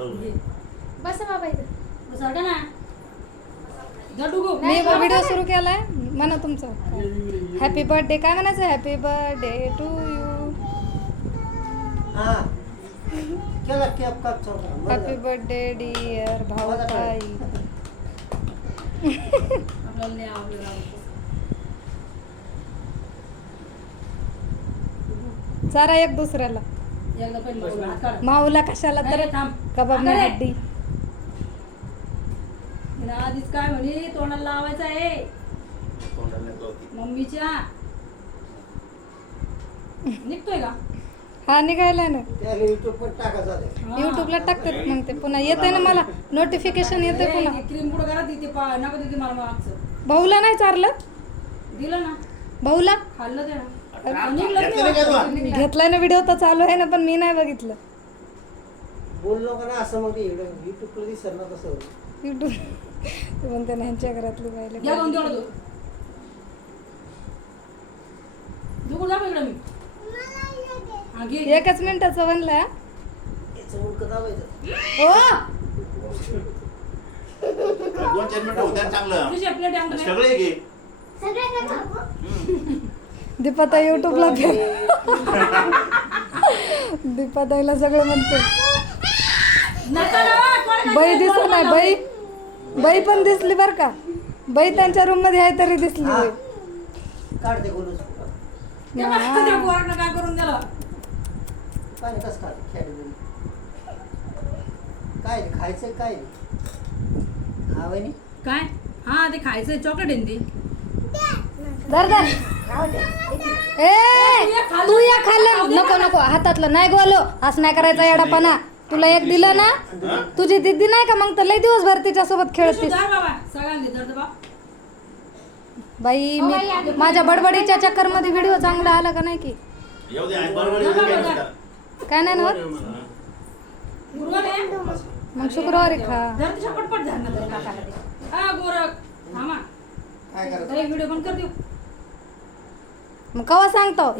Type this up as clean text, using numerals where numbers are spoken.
बस बाबा इथं सरका ना मी व्हिडिओ सुरू केलाय म्हणा तुमचं हॅपी बर्थडे काय म्हणायचं हॅपी बर्थडे टू यू केला केक काप चौका हॅपी बर्थडे डिअर भाऊ ताई आपल्याला नाही आवडलं जरा एक दुसऱ्याला एकदा पहिले हात काढ माऊला कशाला तर नाही, थांब. कबाब नाही अरे. हड्डी हिनं आधीच काय म्हणे तोंडाला लावायचं आहे मम्मीच्या निघतोय का हा निघायला ना त्याला युट्यूब पण टाका झाले युट्यूबला टाकतात मग ते पुन्हा येते ना मला नोटिफिकेशन येते पुन्हा क्रीम पुढं करा तिथे नको तिथे मला मागचं भाऊला नाही चारलं दिलं ना भाऊला खाल्लं ते ना निघलं घेतलाय ना व्हिडिओ तर चालू आहे ना पण मी नाही बघितलं बोललो का ना असं मग युट्यूबला दिसत ना कसं युट्यूब ते म्हणते ना ह्यांच्या घरातली पाहिले घ्या कोण तेवढं तू दुखू दाखव इकडं मी हा घे एकच मिनिटाचं बनलाय याचं मुलकं दाबायचं हो 2-4 मिनिटं होत्या चांगलं तुझी प्लेट आणतो सगळे घे दीपाता युट्यूबला दीपाताईला सगळं म्हणते बाई दिसत नाही बाई पण दिसली बर का बाई त्यांच्या रूम मध्ये आहे तरी दिसली बाई काढते बोलूच काय करून दिलं काय नाही कसं खाते खेळ काय नाही खायचं काय नाही हा वहिनी काय हा ते खायचं चॉकलेट आहे ना ती धर धर ए तू या खाल्लं नको नको हातातलं नाही गोलो असं नाही करायचा येडापणा तुला एक दिलं ना तुझी दिदी नाही का मग तर लय दिवसभर तिच्या सोबत खेळतीस धर बाबा सगळ्यांनी धर बा बाई मी माझ्या बडबडीच्या चक्कर मध्ये व्हिडिओ चांगला आला का नाही की येऊ दे आणि बरोबर येऊ दे. काय नाही ना गुरुवार आहे मग शुक्रवारी खा धर तुझ्या पटपट धर ना तरी काकाला ते हा गोरख थांबा काय करायचं व्हिडिओ पण कर देऊ मग कवा सांगतो